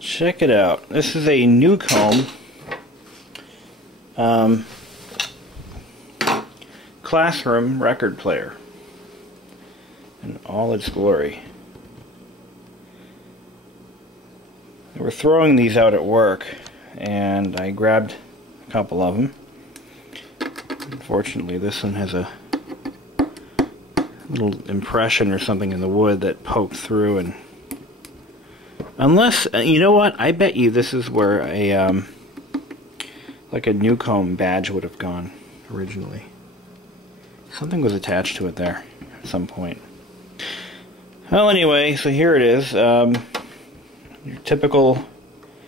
Check it out. This is a Newcomb classroom record player in all its glory. They were throwing these out at work, and I grabbed a couple of them. Unfortunately, this one has a little impression or something in the wood that poked through, and unless, you know what, I bet you this is where a like a Newcomb badge would have gone originally. Something was attached to it there at some point. Well, anyway, so here it is. Your typical...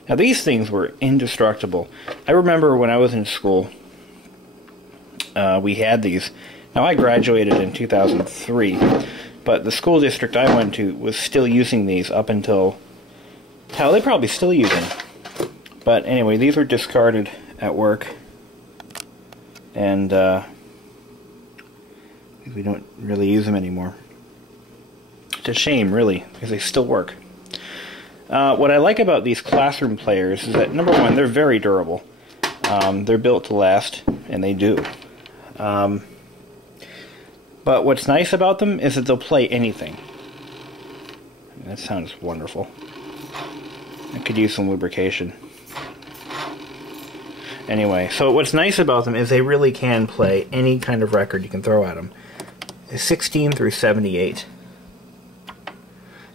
Now, these things were indestructible. I remember when I was in school, we had these. Now, I graduated in 2003, but the school district I went to was still using these up until... Hell, they probably still use them. But anyway, these were discarded at work, and we don't really use them anymore. It's a shame, really, because they still work. What I like about these classroom players is that, number one, they're very durable. They're built to last, and they do. But what's nice about them is that they'll play anything. That sounds wonderful. I could use some lubrication. Anyway, so what's nice about them is they really can play any kind of record you can throw at them. 16 through 78.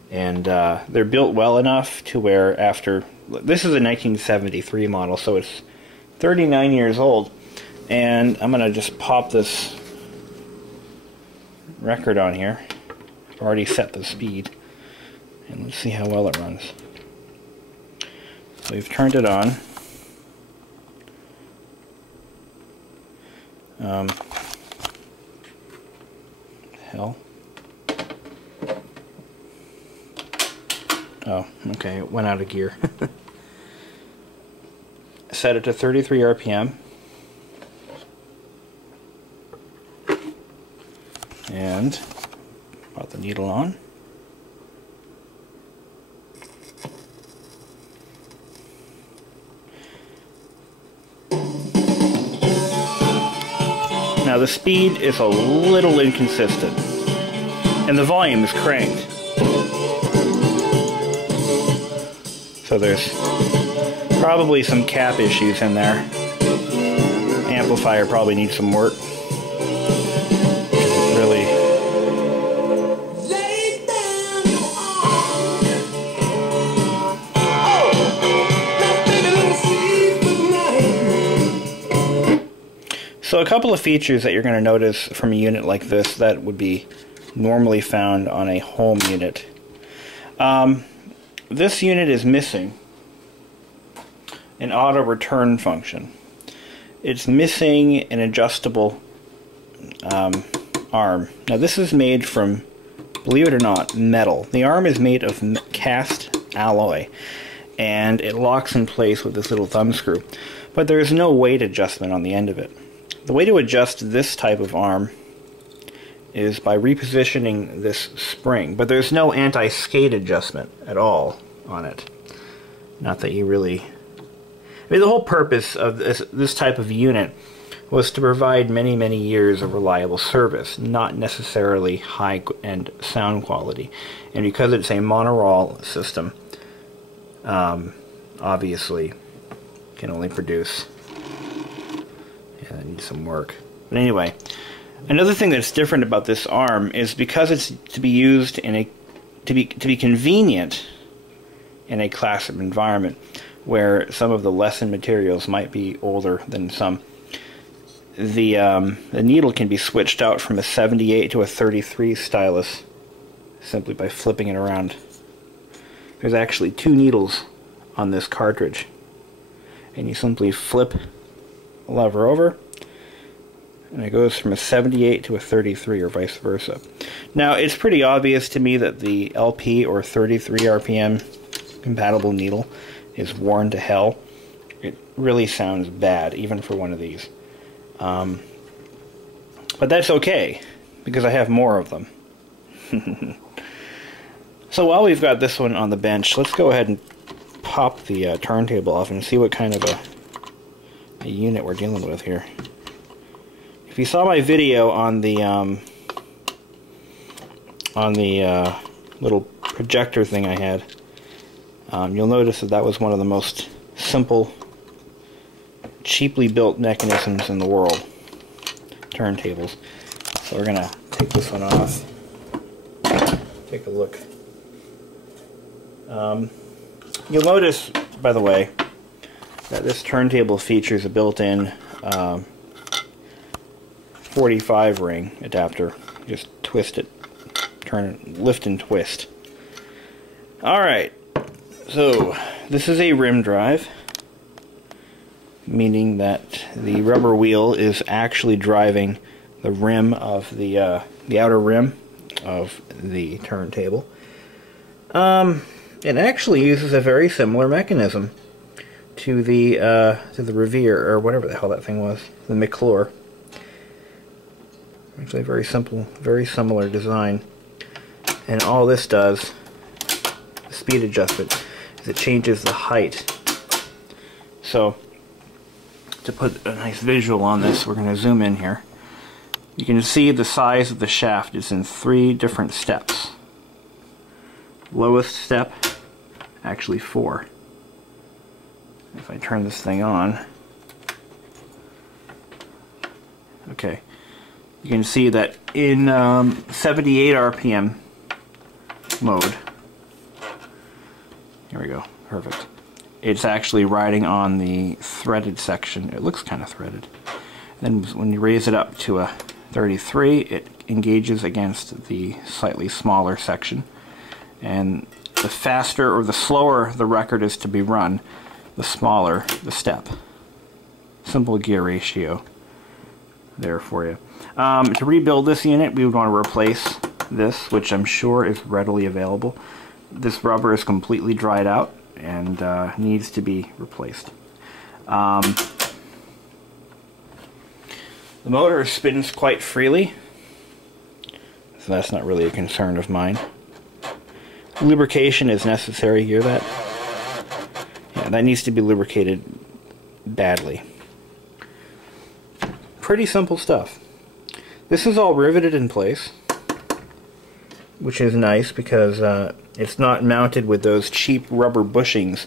And they're built well enough to where after... This is a 1973 model, so it's 39 years old. And I'm going to just pop this record on here. I've already set the speed. And let's see how well it runs. So we've turned it on. Hell. Oh, okay, it went out of gear. Set it to 33 RPM. And put the needle on. Now the speed is a little inconsistent, and the volume is cranked. So there's probably some cap issues in there. Amplifier probably needs some work. Really. So a couple of features that you're going to notice from a unit like this that would be normally found on a home unit. This unit is missing an auto return function. It's missing an adjustable arm. Now this is made from, believe it or not, metal. The arm is made of cast alloy, and it locks in place with this little thumb screw. But there is no weight adjustment on the end of it. The way to adjust this type of arm is by repositioning this spring, but there's no anti-skate adjustment at all on it. Not that you really... I mean, the whole purpose of this type of unit was to provide many, many years of reliable service, not necessarily high-end sound quality. And because it's a monaural system, obviously can only produce... Yeah, that needs some work. But anyway, another thing that's different about this arm is because it's to be used in a to be convenient in a classroom environment where some of the lesson materials might be older than some. The needle can be switched out from a 78 to a 33 stylus simply by flipping it around. There's actually two needles on this cartridge, and you simply flip the lever over, and it goes from a 78 to a 33 or vice versa. Now, it's pretty obvious to me that the LP or 33 RPM compatible needle is worn to hell, It really sounds bad, even for one of these. But that's okay, because I have more of them. So while we've got this one on the bench, let's go ahead and pop the turntable off and see what kind of a unit we're dealing with here. If you saw my video on the little projector thing I had, you'll notice that that was one of the most simple, cheaply built mechanisms in the world. Turntables. So we're gonna take this one off. Take a look. You'll notice, by the way, that this turntable features a built-in 45 ring adapter. Just twist it, turn it, lift and twist. Alright, so this is a rim drive, meaning that the rubber wheel is actually driving the rim of the outer rim of the turntable. It actually uses a very similar mechanism to the Revere, or whatever the hell that thing was, the McClure. Actually, very simple, very similar design. And all this does, the speed adjustment, is it changes the height. So, to put a nice visual on this, we're going to zoom in here. You can see the size of the shaft is in 3 different steps. Lowest step, actually 4. If I turn this thing on, okay, you can see that in 78 RPM mode, here we go, perfect, it's actually riding on the threaded section. It looks kind of threaded. Then when you raise it up to a 33, it engages against the slightly smaller section. And the faster or the slower the record is to be run, the smaller the step. Simple gear ratio there for you. To rebuild this unit, we would want to replace this, which I'm sure is readily available. This rubber is completely dried out and needs to be replaced. The motor spins quite freely, so that's not really a concern of mine. Lubrication is necessary, hear that? Yeah, that needs to be lubricated badly. Pretty simple stuff. This is all riveted in place, which is nice because it's not mounted with those cheap rubber bushings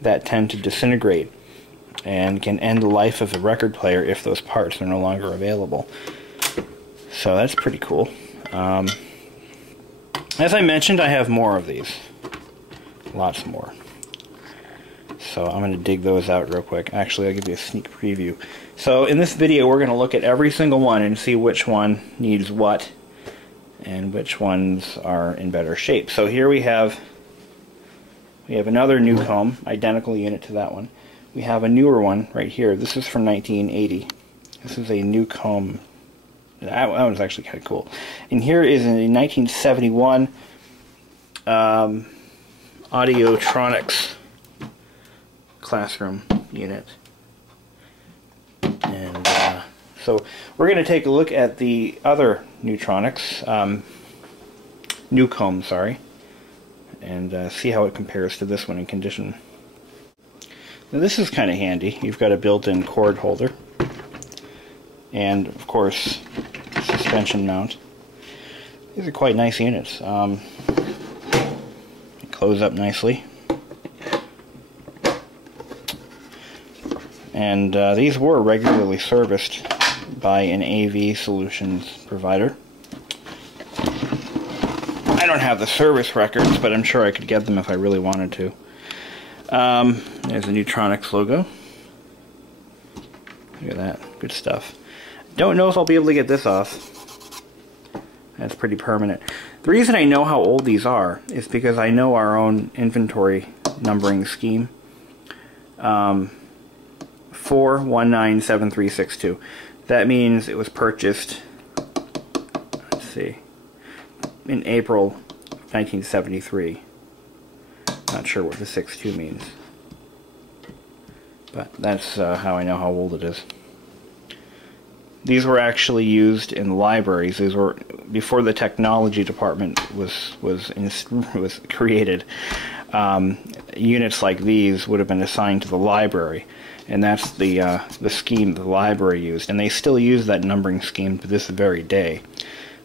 that tend to disintegrate and can end the life of a record player if those parts are no longer available. So that's pretty cool. As I mentioned, I have more of these. Lots more. So I'm going to dig those out real quick. Actually, I'll give you a sneak preview. So in this video, we're going to look at every single one and see which one needs what and which ones are in better shape. So here we have another Newcomb, identical unit to that one. We have a newer one right here. This is from 1980. This is a Newcomb. That was actually kind of cool. And here is a 1971 Audiotronics classroom unit. And so we're going to take a look at the other Newcomb, sorry, and see how it compares to this one in condition. Now this is kind of handy. You've got a built-in cord holder. And of course, suspension mount. These are quite nice units. They close up nicely. And these were regularly serviced by an AV solutions provider. I don't have the service records, but I'm sure I could get them if I really wanted to. There's the Newtronics logo. Look at that. Good stuff. Don't know if I'll be able to get this off. That's pretty permanent. The reason I know how old these are is because I know our own inventory numbering scheme. 4197362. That means it was purchased, let's see, in April 1973. Not sure what the 62 means. But that's how I know how old it is. These were actually used in libraries. These were before the technology department was created. Units like these would have been assigned to the library, and that's the scheme the library used. And they still use that numbering scheme to this very day,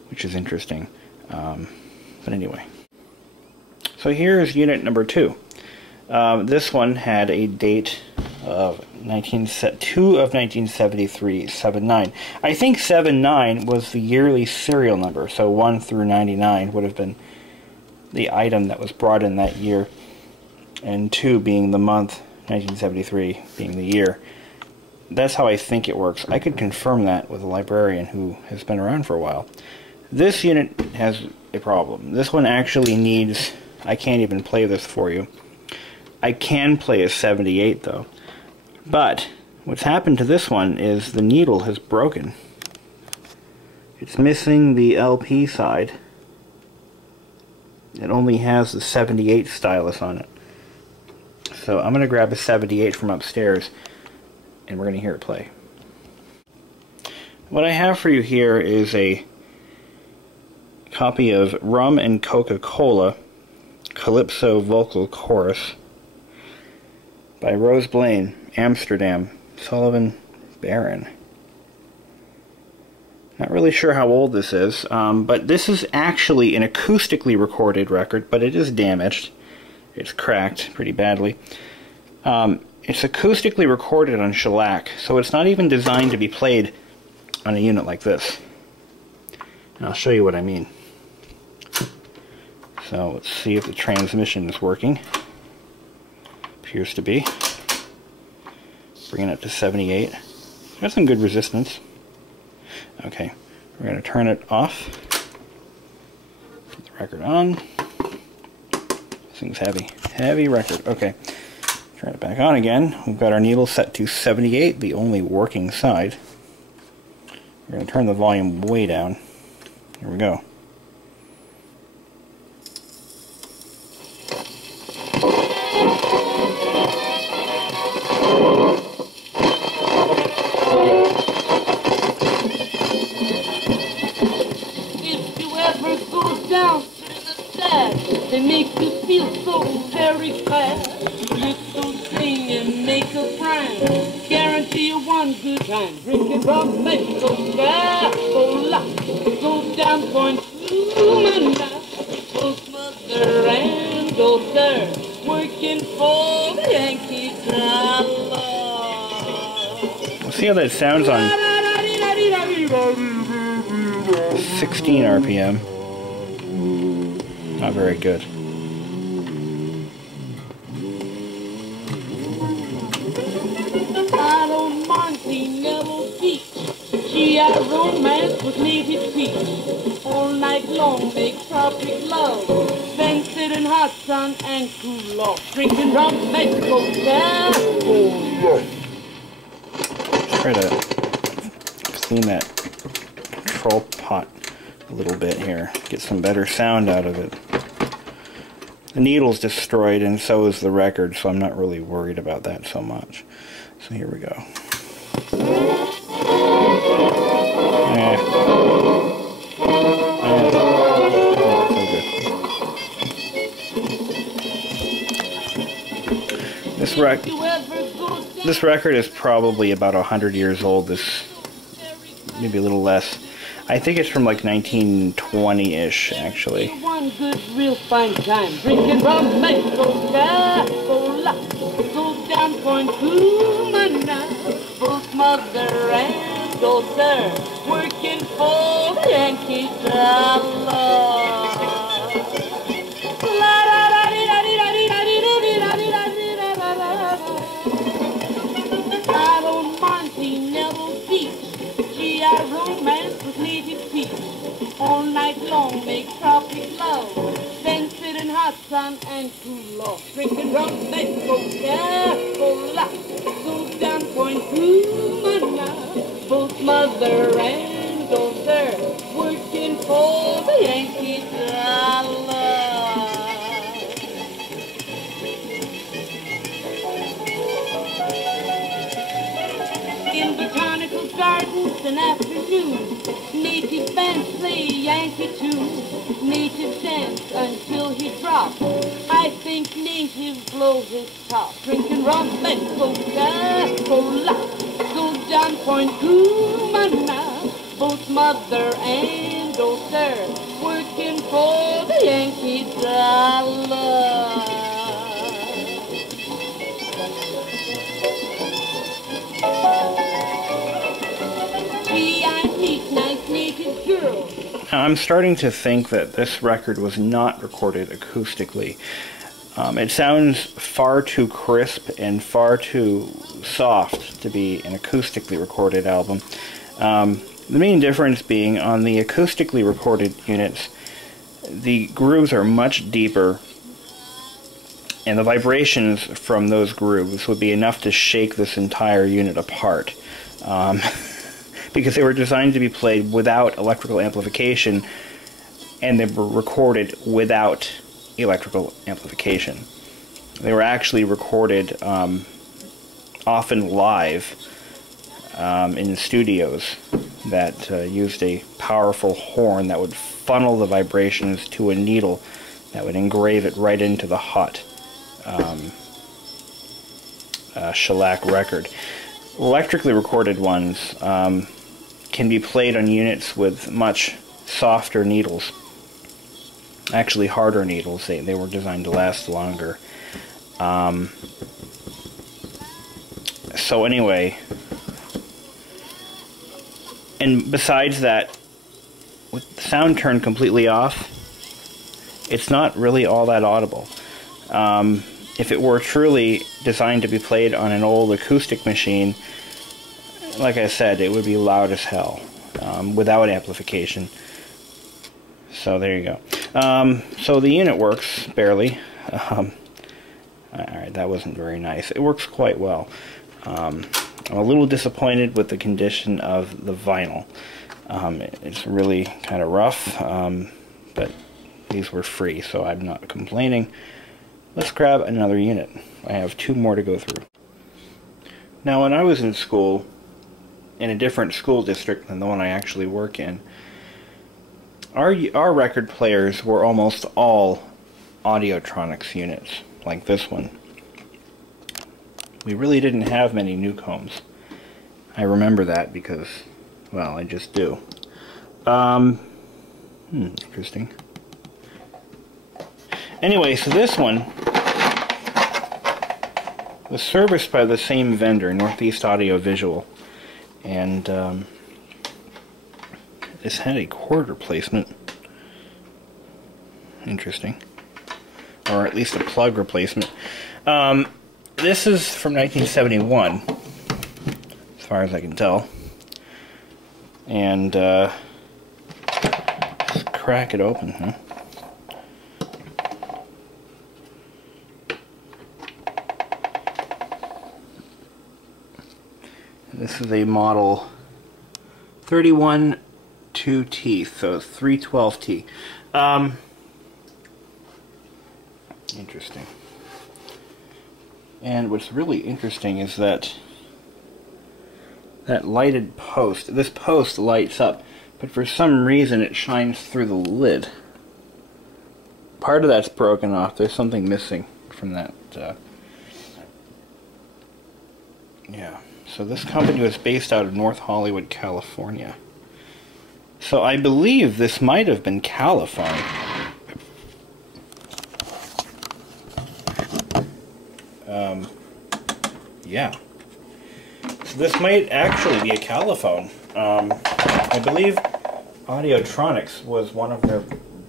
which is interesting. But anyway, so here is unit number 2. This one had a date of 1973, 79. I think 79 was the yearly serial number, so 1 through 99 would have been the item that was brought in that year, and 2 being the month, 1973 being the year. That's how I think it works. I could confirm that with a librarian who has been around for a while. This unit has a problem. This one actually needs... I can't even play this for you. I can play a 78 though. But what's happened to this one is the needle has broken. It's missing the LP side. It only has the 78 stylus on it. So I'm going to grab a 78 from upstairs and we're going to hear it play. What I have for you here is a copy of Rum and Coca-Cola Calypso Vocal Chorus by Rose Blaine, Amsterdam, Sullivan Baron. Not really sure how old this is, but this is actually an acoustically recorded record, but it is damaged. It's cracked pretty badly. It's acoustically recorded on shellac, so it's not even designed to be played on a unit like this. And I'll show you what I mean. So let's see if the transmission is working. Appears to be. Bringing it to 78. Got some good resistance. Okay, we're going to turn it off. Put the record on. This thing's heavy. Heavy record. Okay, turn it back on again. We've got our needle set to 78, the only working side. We're going to turn the volume way down. Here we go. They make you feel so very fast. Little sing and make a friend. Guarantee you one good time. Drink it from Mexico, Cola. Go down Point Humana. Both mother and daughter working for the Yankee Dollar. We'll see how that sounds on 16 RPM. Not very good. Out on Montego Beach, she had a romance with native peach. All night long make tropic love, then sit in hot sun and cool off, drinking rum, Mexico, Try to clean that control pot a little bit here, get some better sound out of it. The needle's destroyed and so is the record, so I'm not really worried about that so much. So here we go. This record is probably about 100 years old, maybe a little less. I think it's from like 1920-ish, actually. One good, real fine time, drinking rum, Mexico, Cola. Go down Point Humana, both mother and daughter working for the Yankee Dollar. Out on Montego Beach, she had romance with native peach. All night long make tropic love, then sit in hot sun and cool off, drinking rum, Mexico, Cola. Go down Point Humana, both mother and daughter working for the Yankee Dollar. gardens and afternoons. Native bands play Yankee tunes. Native dance until he drops. I think native blow his top. Drinking rum and Coca-Cola. Go down Point Cumana. Both mother and daughter working for the Yankee dollar. Gee, I meet nice native girls. I'm starting to think that this record was not recorded acoustically. It sounds far too crisp and far too soft to be an acoustically recorded album. The main difference being on the acoustically recorded units, the grooves are much deeper, and the vibrations from those grooves would be enough to shake this entire unit apart. Because they were designed to be played without electrical amplification, and they were recorded without electrical amplification. They were actually recorded often live in studios that used a powerful horn that would funnel the vibrations to a needle that would engrave it right into the hot shellac record. Electrically recorded ones can be played on units with much softer needles. Actually harder needles. They were designed to last longer. So anyway, and besides that, with the sound turned completely off, it's not really all that audible. If it were truly designed to be played on an old acoustic machine, like I said, it would be loud as hell, without amplification. So there you go. So the unit works, barely. Alright, that wasn't very nice. It works quite well. I'm a little disappointed with the condition of the vinyl. It's really kind of rough, but these were free, so I'm not complaining. Let's grab another unit. I have two more to go through. Now, when I was in school, in a different school district than the one I actually work in, our record players were almost all Audiotronics units, like this one. We really didn't have many Newcombs. I remember that because, well, I just do. Interesting. Anyway, so this one was serviced by the same vendor, Northeast Audio Visual, and this had a cord replacement. Interesting. Or at least a plug replacement. This is from 1971, as far as I can tell. And let's crack it open, huh? This is a model 31 2 teeth, so 312T. Interesting. And what's really interesting is that lighted post, this post lights up, but for some reason it shines through the lid. Part of that's broken off. There's something missing from that. Yeah. So this company was based out of North Hollywood, California. So I believe this might have been Caliphone. Yeah. So this might actually be a Caliphone. I believe Audiotronics was one of their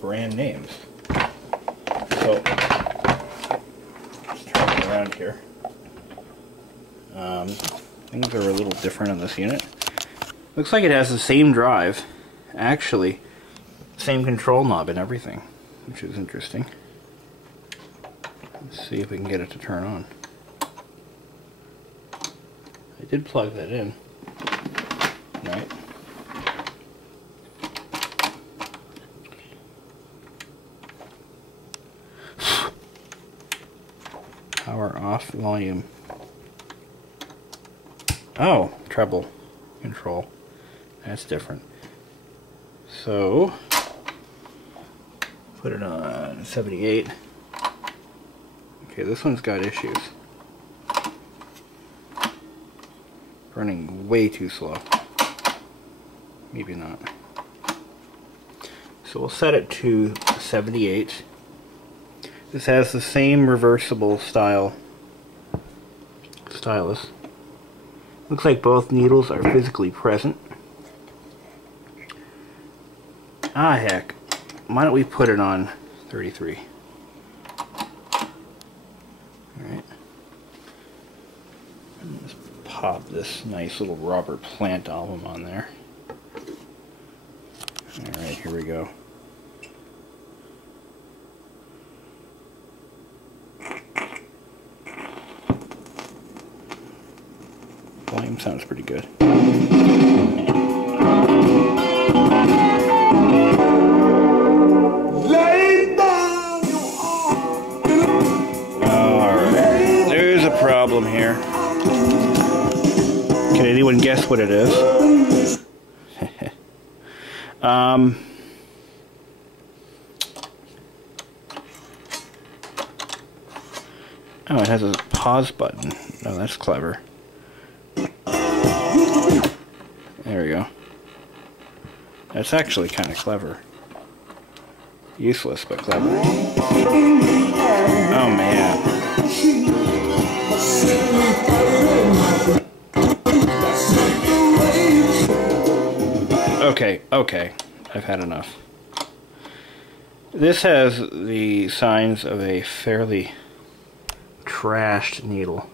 brand names. So let's turn it around here. Things are a little different on this unit. Looks like it has the same drive, actually, same control knob and everything, which is interesting. Let's see if we can get it to turn on. I did plug that in, right? Power off, volume. Oh, treble. control. That's different. So, put it on 78. Okay, this one's got issues. Running way too slow. Maybe not. So we'll set it to 78. This has the same reversible stylus. Looks like both needles are physically present. Ah, heck. Why don't we put it on 33? Alright. Let's pop this nice little Robert Plant album on there. Alright, here we go. Volume sounds pretty good. Alright, there's a problem here. Can anyone guess what it is? Oh, it has a pause button. Oh, that's clever. There we go. That's actually kind of clever. Useless, but clever. Oh, man. Okay. I've had enough. This has the signs of a fairly trashed needle.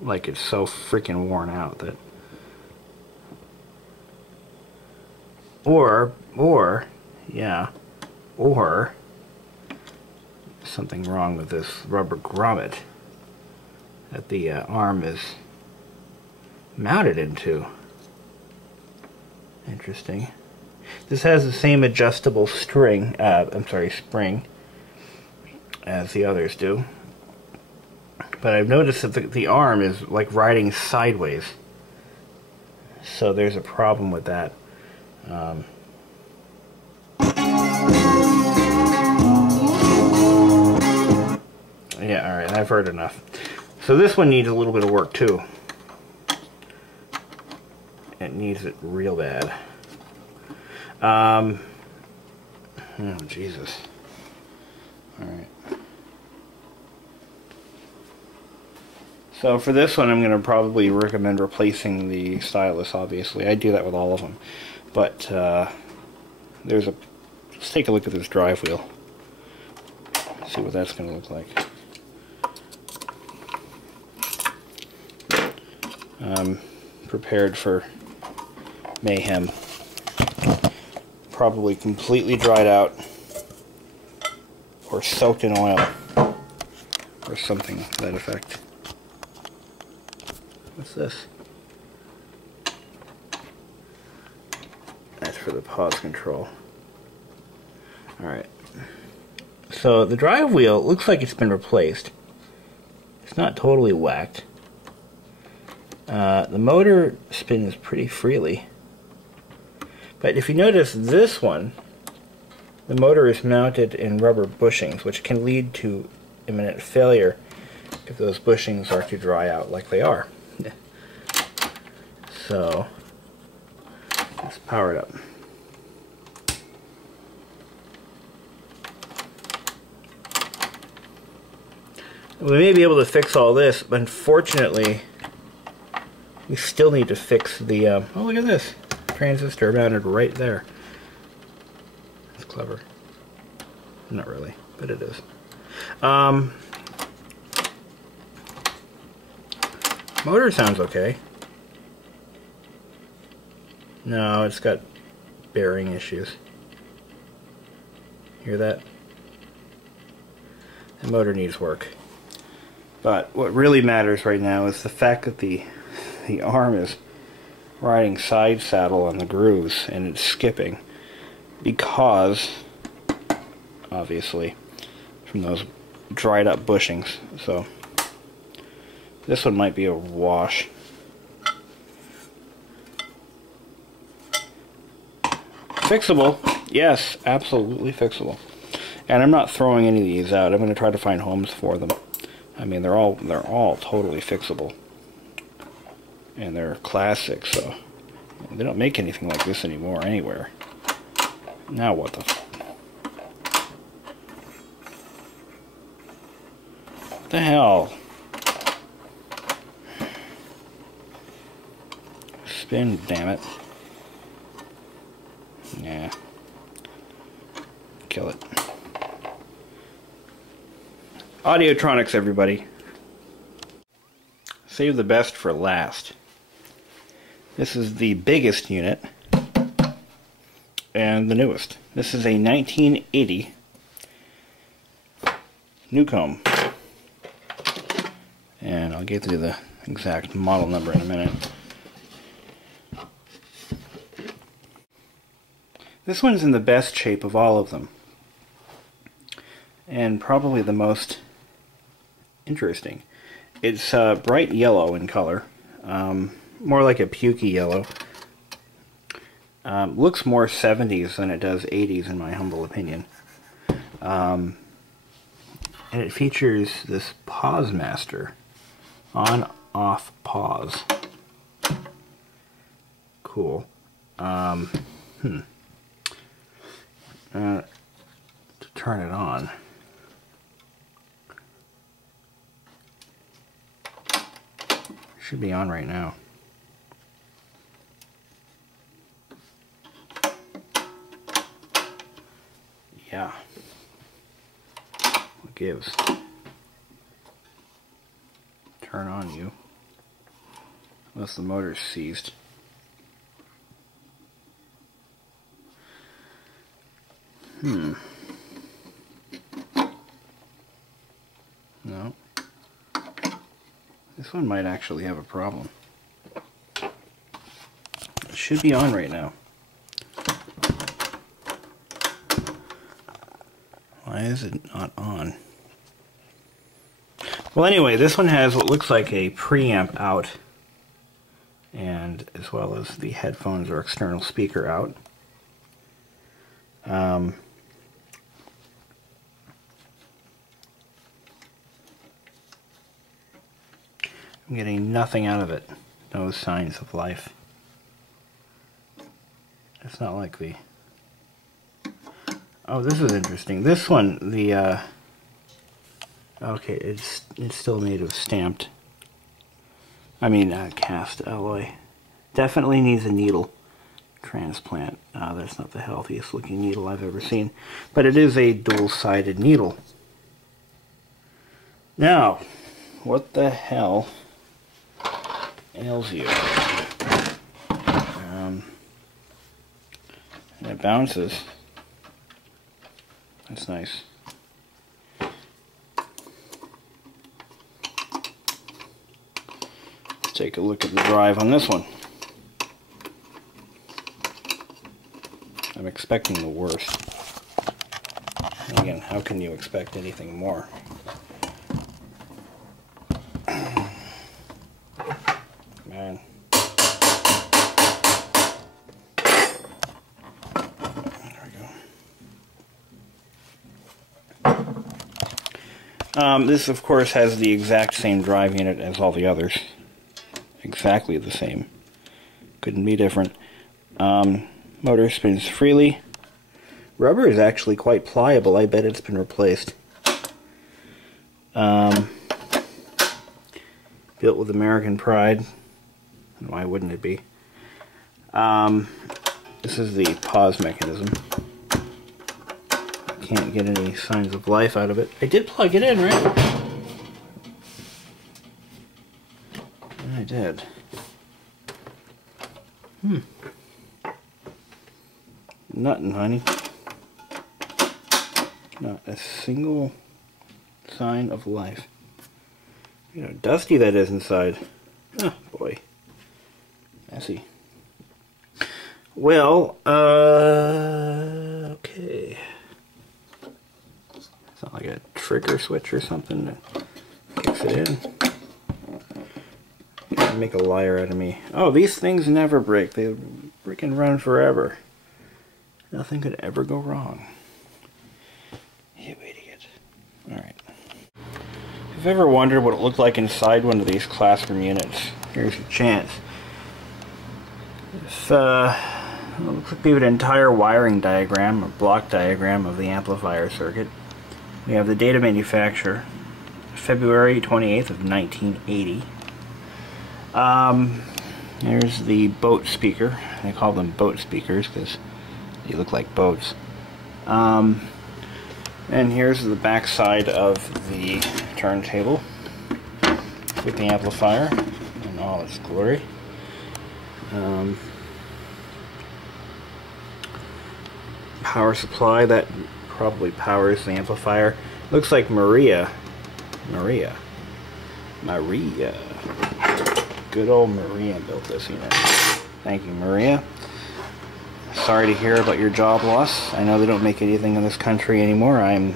Like it's so freaking worn out that... Or something wrong with this rubber grommet that the arm is mounted into. Interesting. This has the same adjustable spring as the others do. But I've noticed that the arm is like riding sideways. So there's a problem with that. Yeah, alright, I've heard enough. So this one needs a little bit of work too. It needs it real bad. Oh, Jesus. Alright. So for this one, I'm going to probably recommend replacing the stylus, obviously. I do that with all of them. But let's take a look at this drive wheel. See what that's going to look like. I'm prepared for mayhem. Probably completely dried out or soaked in oil or something to that effect. What's this? That's for the pause control. Alright. So the drive wheel looks like it's been replaced. It's not totally whacked. The motor spins pretty freely. But if you notice this one, the motor is mounted in rubber bushings, which can lead to imminent failure if those bushings are to dry out like they are. So, let's power it up. We may be able to fix all this, but unfortunately, we still need to fix the, oh, look at this. Transistor mounted right there. That's clever. Not really, but it is. Motor sounds okay. No, it's got bearing issues. Hear that? The motor needs work. But what really matters right now is the fact that the arm is riding side saddle on the grooves and it's skipping because, obviously, from those dried up bushings. So this one might be a wash. Fixable. Yes, absolutely fixable. And I'm not throwing any of these out. I'm going to try to find homes for them. I mean, they're all totally fixable. And they're classic, so they don't make anything like this anymore anywhere. Now what the What the hell? Spin, damn it. Yeah. Kill it. Audiotronics, everybody. Save the best for last. This is the biggest unit and the newest. This is a 1980 Newcomb. And I'll get to the exact model number in a minute. This one's in the best shape of all of them. And probably the most interesting. It's bright yellow in color. More like a pukey yellow. Looks more 70s than it does 80s in my humble opinion. And it features this pause master. On, off, pause. Cool. To turn it on. Should be on right now. Yeah. What gives? Turn on you. Unless the motor's seized. No. This one might actually have a problem. It should be on right now. Why is it not on? Well, anyway, this one has what looks like a preamp out, and as well as the headphones or external speaker out. I'm getting nothing out of it. No signs of life. It's not like the... Oh, this is interesting. This one, the... Okay, it's still made of stamped. I mean, cast alloy. Definitely needs a needle transplant. That's not the healthiest looking needle I've ever seen. But it is a dual-sided needle. Now, what the hell ails you? And it bounces. That's nice. Let's take a look at the drive on this one. I'm expecting the worst. And again, how can you expect anything more? Man. There we go. This, of course, has the exact same drive unit as all the others. Exactly the same. Couldn't be different. Motor spins freely. Rubber is actually quite pliable. I bet it's been replaced. Built with American pride. Why wouldn't it be? This is the pause mechanism. Can't get any signs of life out of it. I did plug it in, right? I did. Nothing, honey. Not a single sign of life. You know, dusty that is inside. Oh, boy. Messy. Well, okay. It's not like a trigger switch or something that kicks it in. Make a liar out of me. Oh, these things never break. They freaking run forever. Nothing could ever go wrong. You idiot. Alright. If you've ever wondered what it looked like inside one of these classroom units, here's your chance. If, it looks like we have an entire wiring diagram, or block diagram of the amplifier circuit. We have the date of manufacture, February 28th of 1980. Here's the boat speaker. I call them boat speakers because they look like boats. And here's the back side of the turntable with the amplifier in all its glory. Power supply, that probably powers the amplifier. Looks like Maria. Good old Maria built this unit. Thank you, Maria. Sorry to hear about your job loss. I know they don't make anything in this country anymore. I'm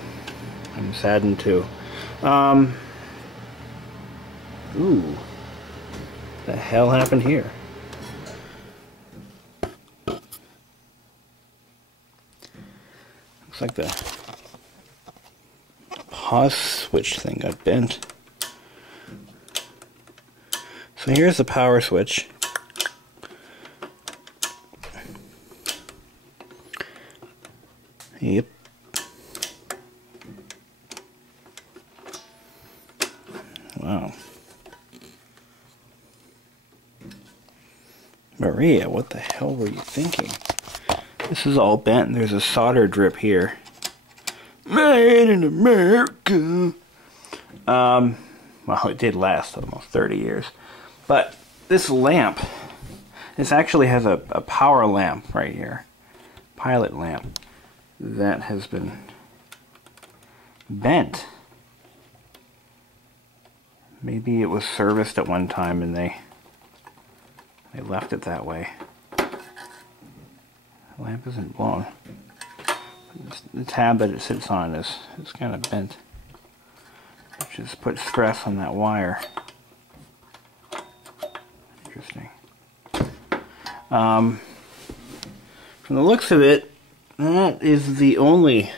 saddened too. Ooh. The hell happened here? Looks like the pause switch thing got bent. So here's the power switch. Yep. Wow. Maria, what the hell were you thinking? This is all bent and there's a solder drip here. Made in America. Well, it did last almost 30 years. But this lamp, this actually has a power lamp right here. Pilot lamp. That has been bent. Maybe it was serviced at one time and they left it that way. The lamp isn't blown. The tab that it sits on is kind of bent, which has put stress on that wire. Interesting. From the looks of it, that is the only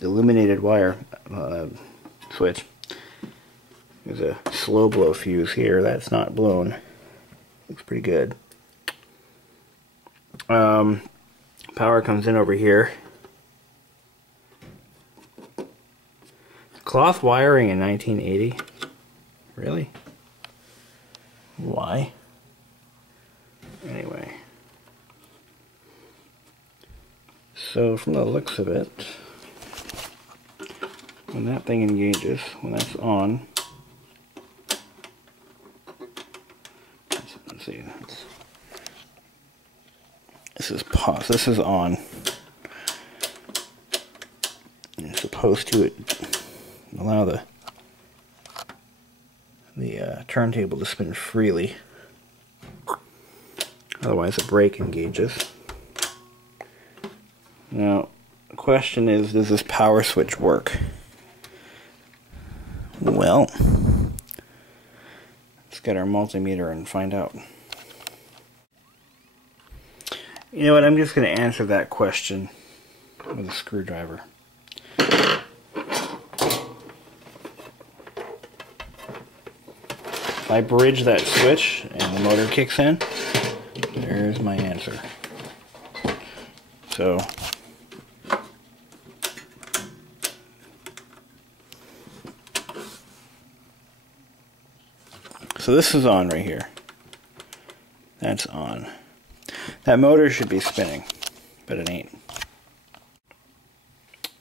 illuminated wire switch. There's a slow blow fuse here. That's not blown. Looks pretty good. Power comes in over here. Cloth wiring in 1980? Really? Why? Anyway. So from the looks of it, when that thing engages, when that's on, let's see, this is pause, this is on. And it's supposed to allow the turntable to spin freely. Otherwise the brake engages. Now, the question is, does this power switch work? Well, let's get our multimeter and find out. You know what, I'm just going to answer that question with a screwdriver. If I bridge that switch and the motor kicks in, there's my answer. So this is on right here. That's on. That motor should be spinning, but it ain't.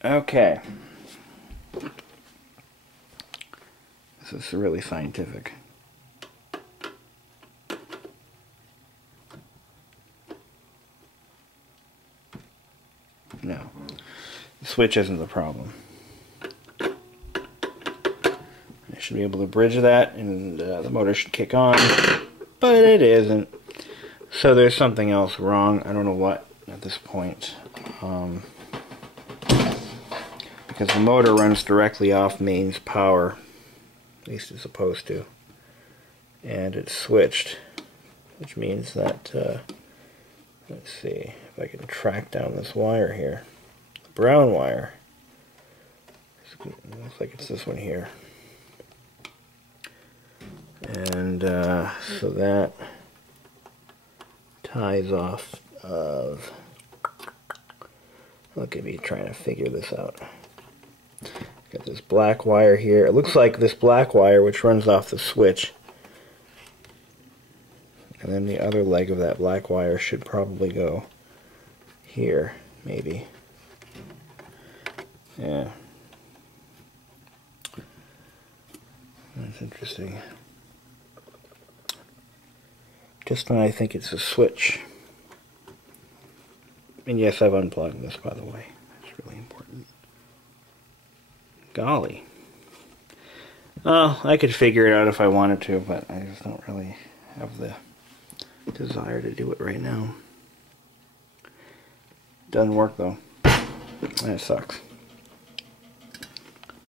Okay. This is really scientific. No. The switch isn't the problem. I should be able to bridge that and the motor should kick on, but it isn't. So there's something else wrong. I don't know what at this point. Because the motor runs directly off mains power. At least it's supposed to. And it's switched which means that, let's see if I can track down this wire here. Brown wire. It looks like it's this one here. And so that ties off of, look at me trying to figure this out. Got this black wire here. It looks like this black wire which runs off the switch. And then the other leg of that black wire should probably go here, maybe. Yeah. That's interesting. Just when I think it's a switch. And yes, I've unplugged this, by the way. That's really important. Golly. Well, I could figure it out if I wanted to, but I just don't really have the desire to do it right now. Doesn't work, though. That sucks.